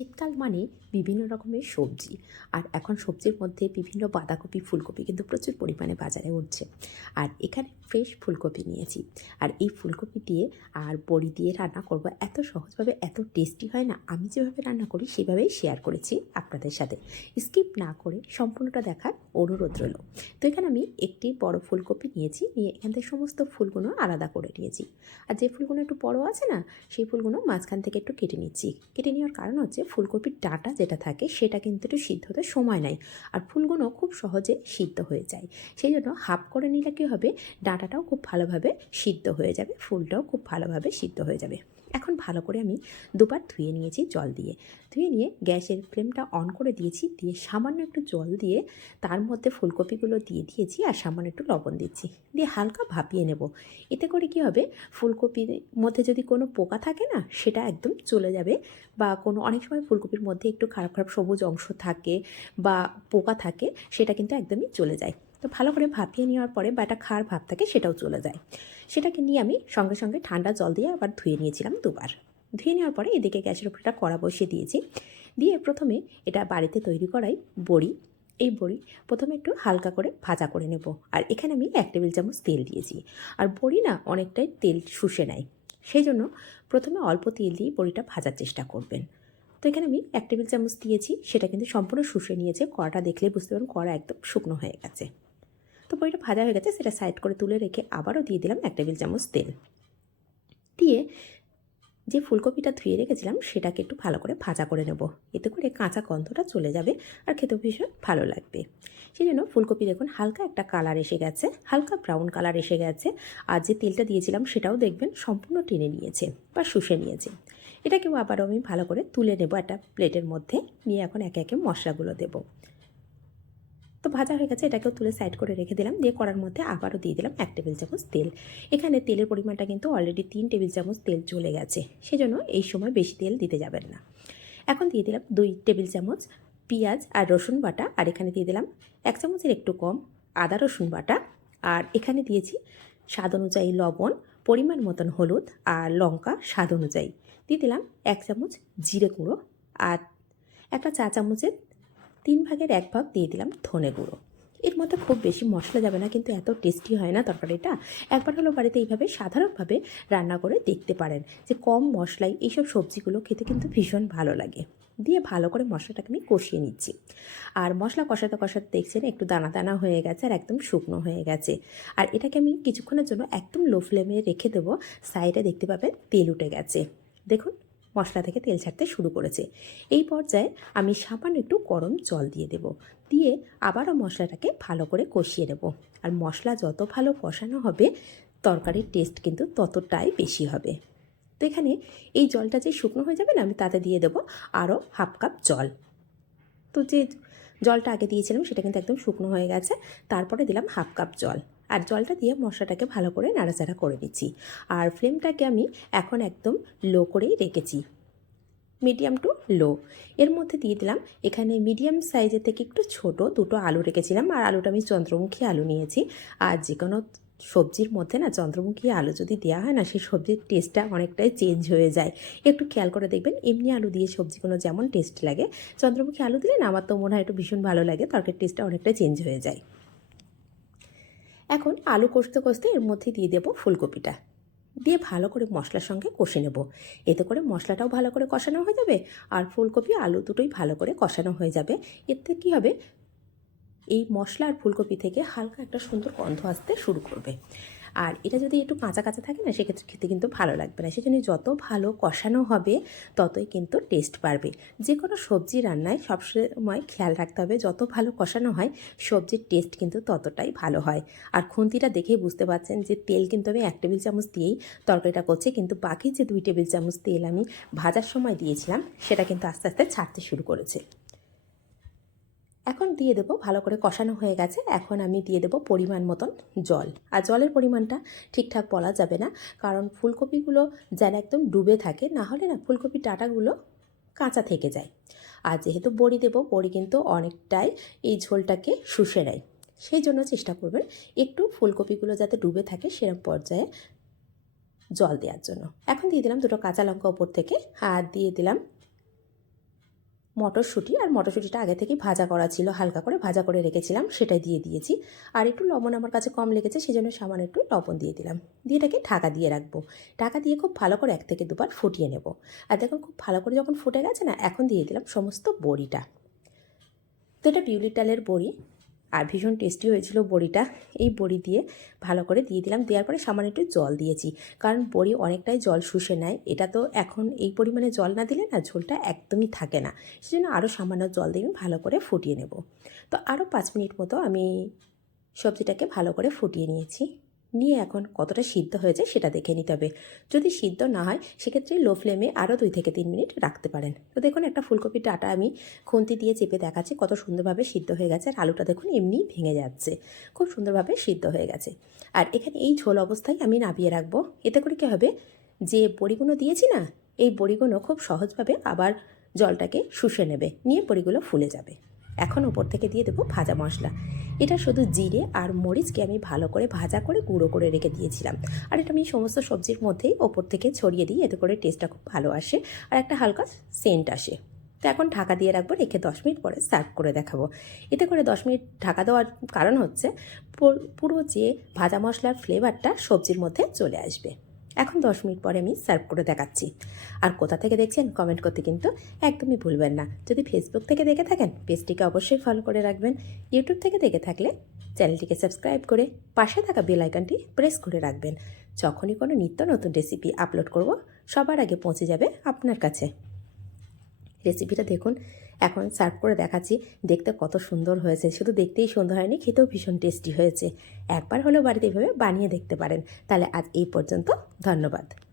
শীতকাল মানে বিভিন্ন রকমের সবজি। আর এখন সবজির মধ্যে বিভিন্ন বাঁধাকপি, ফুলকপি কিন্তু প্রচুর পরিমাণে বাজারে উঠছে। আর এখানে ফ্রেশ ফুলকপি নিয়েছি। আর এই ফুলকপি দিয়ে আর বড়ি দিয়ে রান্না করব। এত সহজভাবে এত টেস্টি হয় না। আমি যেভাবে রান্না করি, সেভাবেই শেয়ার করেছি আপনাদের সাথে। স্কিপ না করে সম্পূর্ণটা দেখার অনুরোধ রইল। তো এখানে আমি একটি বড় ফুলকপি নিয়েছি। নিয়ে এখান থেকে সমস্ত ফুলগুলো আলাদা করে নিয়েছি। আর যে ফুলগুলো একটু বড় আছে না, সেই ফুলগুলো মাঝখান থেকে একটু কেটে নিচ্ছি। কেটে নেওয়ার কারণ হচ্ছে ফুলকপির ডাঁটা যেটা থাকে, সেটা কিন্তু একটু সিদ্ধ হতে সময় নেয়। আর ফুলগুলো খুব সহজে সিদ্ধ হয়ে যায়। সেই জন্য হাফ করে নিলে কী হবে? ডাঁটাটাও খুব ভালোভাবে সিদ্ধ হয়ে যাবে, ফুলটাও খুব ভালোভাবে সিদ্ধ হয়ে যাবে। এখন ভালো করে আমি দুবার ধুয়ে নিয়েছি জল দিয়ে। ধুয়ে নিয়ে গ্যাসের ফ্লেমটা অন করে দিয়েছি, দিয়ে সামান্য একটু জল দিয়ে তার মধ্যে ফুলকপিগুলো দিয়ে দিয়েছি আর সামান্য একটু লবণ দিচ্ছি। দিয়ে হালকা ভাপিয়ে নেব। এতে করে কি হবে? ফুলকপির মধ্যে যদি কোনো পোকা থাকে না, সেটা একদম চলে যাবে বা কোনো অনেক সময় ফুলকপির মধ্যে একটু খারাপ খারাপ সবুজ অংশ থাকে বা পোকা থাকে, সেটা কিন্তু একদমই চলে যায়। তো ভালো করে ভাপিয়ে নেওয়ার পরে বা একটা খার ভাব থাকে সেটাও চলে যায়। সেটাকে নিয়ে আমি সঙ্গে সঙ্গে ঠান্ডা জল দিয়ে আবার ধুয়ে নিয়েছিলাম দুবার। ধুয়ে নেওয়ার পরে এদিকে গ্যাসের উপর একটা কড়া বসিয়ে দিয়েছি। দিয়ে প্রথমে এটা বাড়িতে তৈরি করাই বড়ি। এই বড়ি প্রথমে একটু হালকা করে ভাজা করে নেব। আর এখানে আমি এক টেবিল চামচ তেল দিয়েছি। আর বড়ি না অনেকটাই তেল শুষে নেয়। সেই জন্য প্রথমে অল্প তেল দিয়ে বড়িটা ভাজার চেষ্টা করবেন। তো এখানে আমি এক টেবিল চামচ দিয়েছি। সেটা কিন্তু সম্পূর্ণ শুষে নিয়েছে। কড়াটা দেখলে বুঝতে পারেন কড়া একদম শুকনো হয়ে গেছে। তো বড়িটা ভাজা হয়ে গেছে, সেটা সাইড করে তুলে রেখে আবারও দিয়ে দিলাম এক টেবিল চামচ তেল। দিয়ে যে ফুলকপিটা ধুয়ে রেখেছিলাম, সেটাকে একটু ভালো করে ভাজা করে নেব। এতে করে কাঁচা গন্ধটা চলে যাবে আর খেতে ভীষণ ভালো লাগবে। সেই জন্য ফুলকপি দেখুন, হালকা একটা কালার এসে গেছে, হালকা ব্রাউন কালার এসে গেছে। আর যে তেলটা দিয়েছিলাম, সেটাও দেখবেন সম্পূর্ণ টেনে নিয়েছে বা শুষে নিয়েছে। এটাকেও আবারও আমি ভালো করে তুলে নেব একটা প্লেটের মধ্যে। নিয়ে এখন একে একে মশলাগুলো দেবো। তো ভাজা হয়ে গেছে, এটাকেও তুলে সাইড করে রেখে দিলাম। দিয়ে করার মধ্যে আবারও দিয়ে দিলাম এক টেবিল চামচ তেল। এখানে তেলের পরিমাণটা কিন্তু অলরেডি তিন টেবিল চামচ তেল চলে গেছে। সেজন্য এই সময় বেশি তেল দিতে যাবেন না। এখন দিয়ে দিলাম দুই টেবিল চামচ পেঁয়াজ আর রসুন বাটা। আর এখানে দিয়ে দিলাম এক চামচের একটু কম আদা রসুন বাটা। আর এখানে দিয়েছি স্বাদ অনুযায়ী লবণ, পরিমাণ মতন হলুদ আর লঙ্কা স্বাদ অনুযায়ী। দিয়ে দিলাম এক চামচ জিরে গুঁড়ো। আর একটা চা চামচের তিন ভাগের এক ভাগ দিয়ে দিলাম ধনে গুঁড়ো। এর মধ্যে খুব বেশি মশলা যাবে না, কিন্তু এত টেস্টি হয় না তরকারিটা। একবার হলো বাড়িতে এইভাবে সাধারণভাবে রান্না করে দেখতে পারেন যে কম মশলায় এইসব সবজিগুলো খেতে কিন্তু ভীষণ ভালো লাগে। দিয়ে ভালো করে মশলাটাকে আমি কষিয়ে নিচ্ছি। আর মশলা কষাতে কষাতে দেখছেন একটু দানা দানা হয়ে গেছে আর একদম শুকনো হয়ে গেছে। আর এটাকে আমি কিছুক্ষণের জন্য একদম লো ফ্লেমে রেখে দেবো। সাইডে দেখতে পাবেন তেল উঠে গেছে। দেখুন মশলা থেকে তেল ছাড়তে শুরু করেছে। এই পর্যায়ে আমি সামান্য একটু গরম জল দিয়ে দেব। দিয়ে আবারও মশলাটাকে ভালো করে কষিয়ে নেব। আর মশলা যত ভালো কষানো হবে, তরকারির টেস্ট কিন্তু ততটাই বেশি হবে। তো এখানে এই জলটা যে শুকনো হয়ে যাবে না, আমি তাতে দিয়ে দেবো আরও হাফ কাপ জল। তো যে জলটা আগে দিয়েছিলাম, সেটা কিন্তু একদম শুকনো হয়ে গেছে। তারপরে দিলাম হাফ কাপ জল। আর জলটা দিয়ে মশলাটাকে ভালো করে নাড়াচাড়া করে দিচ্ছি আর ফ্লেমটাকে আমি এখন একদম লো করেই রেখেছি। Medium to low. এর মধ্যে দিয়ে দিলাম এখানে মিডিয়াম সাইজের থেকে একটু ছোট দুটো আলু রেখেছিলাম। আর আলুটা আমি চন্দ্রমুখী আলু নিয়েছি। আর যে কোনো সবজির মধ্যে না চন্দ্রমুখী আলু যদি দেওয়া হয় না, সেই সবজির টেস্টটা অনেকটাই চেঞ্জ হয়ে যায়। একটু খেয়াল করে দেখবেন, এমনি আলু দিয়ে সবজিগুলো যেমন টেস্ট লাগে, চন্দ্রমুখী আলু দিলে না আমার তো মনে হয় একটু ভীষণ ভালো লাগে, তরকারির টেস্টটা অনেকটাই চেঞ্জ হয়ে যায়। এখন আলু কষতে কষতে এর মধ্যে দিয়ে দেবো ফুলকপিটা। দিয়ে ভালো করে মশলার সঙ্গে কষে নেব। এতে করে মশলাটাও ভালো করে কষানো হয়ে যাবে আর ফুলকপি আলু দুটোই ভালো করে কষানো হয়ে যাবে। এতে কী হবে? এই মশলা আর ফুলকপি থেকে হালকা একটা সুন্দর গন্ধ আসতে শুরু করবে। আর এটা যদি একটু কাঁচা কাঁচা থাকে না, সেক্ষেত্রে খেতে কিন্তু ভালো লাগবে না। সেজন্য যত ভালো কষানো হবে, ততই কিন্তু টেস্ট বাড়বে। যে কোনো সবজি রান্নায় সবসময় খেয়াল রাখতে হবে, যত ভালো কষানো হয়, সবজির টেস্ট কিন্তু ততটাই ভালো হয়। আর খুন্তিটা দেখেই বুঝতে পারছেন যে তেল কিন্তু আমি এক টেবিল চামচ দিয়েই তরকারিটা করছি, কিন্তু বাকি যে দুই টেবিল চামচ তেল আমি ভাজার সময় দিয়েছিলাম, সেটা কিন্তু আস্তে আস্তে ছাড়তে শুরু করেছে। এখন দিয়ে দেবো, ভালো করে কষানো হয়ে গেছে। এখন আমি দিয়ে দেবো পরিমাণ মতন জল। আর জলের পরিমাণটা ঠিকঠাক বলা যাবে না, কারণ ফুলকপিগুলো যেন একদম ডুবে থাকে, না হলে না ফুলকপির ডাটাগুলো কাঁচা থেকে যায়। আর যেহেতু বড়ি দেবো, বড়ি কিন্তু অনেকটাই এই ঝোলটাকে শুষে নেয়। সেই জন্য চেষ্টা করবেন একটু ফুলকপিগুলো যাতে ডুবে থাকে সেরকম পর্যায়ে জল দেওয়ার জন্য। এখন দিয়ে দিলাম দুটো কাঁচা লঙ্কা ওপর থেকে, আর দিয়ে দিলাম মটরশুঁটি আর মটরশুঁটিটা আগে থেকেই ভাজা করা ছিল, হালকা করে ভাজা করে রেখেছিলাম, সেটাই দিয়ে দিয়েছি। আর একটু লবণ আমার কাছে কম লেগেছে সেই জন্য সামান্য একটু লবণ দিয়ে দিলাম। দিয়ে এটাকে ঢাকা দিয়ে রাখব। ঢাকা দিয়ে খুব ভালো করে এক থেকে দুবার ফুটিয়ে নেব। আর দেখুন খুব ভালো করে যখন ফুটে গেছে না, এখন দিয়ে দিলাম সমস্ত বড়িটা। তো এটা বিউলির ডালের বড়ি। আর ভীষণ টেস্টি হয়েছিল বড়িটা। এই বড়ি দিয়ে ভালো করে দিয়ে দিলাম। দেওয়ার পরে সামান্য একটু জল দিয়েছি। কারণ বড়ি অনেকটাই জল শুষে নেয়। এটা তো এখন এই পরিমাণে জল না দিলে না ঝোলটা একদমই থাকে না। সেজন্য আরও সামান্য জল দিয়ে ভালো করে ফুটিয়ে নেব। তো আরও পাঁচ মিনিট মতো আমি সবজিটাকে ভালো করে ফুটিয়ে নিয়েছি। নিয়ে এখন কতটা সিদ্ধ হয়েছে সেটা দেখে নিতে হবে। যদি সিদ্ধ না হয়, সেক্ষেত্রে লো ফ্লেমে আরও দুই থেকে তিন মিনিট রাখতে পারেন। তো দেখুন, একটা ফুলকপির ডাটা আমি খুন্তি দিয়ে চেপে দেখাচ্ছি, কত সুন্দরভাবে সিদ্ধ হয়ে গেছে, আর আলুটা দেখুন এমনিই ভেঙে যাচ্ছে। খুব সুন্দরভাবে সিদ্ধ হয়ে গেছে। আর এখানে এই ঝোল অবস্থায় আমি নাবিয়ে রাখব। এতে করে কী হবে, যে বড়িগুলো দিয়েছি না, এই বড়িগুলো খুব সহজভাবে আবার জলটাকে শুষে নেবে, নিয়ে বড়িগুলো ফুলে যাবে। এখন ওপর থেকে দিয়ে দেবো ভাজা মশলা। এটা শুধু জিরে আর মরিচকে আমি ভালো করে ভাজা করে গুঁড়ো করে রেখে দিয়েছিলাম। আর এটা আমি সমস্ত সবজির মধ্যেই ওপর থেকে ছড়িয়ে দিই, এতে করে টেস্টটা খুব ভালো আসে আর একটা হালকা সেন্ট আসে। তো এখন ঢাকা দিয়ে রাখব, রেখে দশ মিনিট পরে সার্ভ করে দেখাবো। এতে করে দশ মিনিট ঢাকা দেওয়ার কারণ হচ্ছে, পুর- পুরো যে ভাজা মশলার ফ্লেভারটা সবজির মধ্যে চলে আসবে। এখন দশ মিনিট পরে আমি সার্ভ করে দেখাচ্ছি। আর কোথা থেকে দেখছেন কমেন্ট করতে কিন্তু একদমই ভুলবেন না। যদি ফেসবুক থেকে দেখে থাকেন, পেজটিকে অবশ্যই ফলো করে রাখবেন। ইউটিউব থেকে দেখে থাকলে চ্যানেলটিকে সাবস্ক্রাইব করে পাশে থাকা বেল আইকনটি প্রেস করে রাখবেন। যখনই কোনো নিত্য নতুন রেসিপি আপলোড করব, সবার আগে পৌঁছে যাবে আপনার কাছে। রেসিপিটা দেখুন। এখন সার্ভ করে দেখাচ্ছি, দেখতে কত সুন্দর হয়েছে। শুধু দেখতেই সুন্দর হয়নি, খেতেও ভীষণ টেস্টি হয়েছে। একবার হলেও বাড়িতে এভাবে বানিয়ে দেখতে পারেন। তাহলে আজ এই পর্যন্ত, ধন্যবাদ।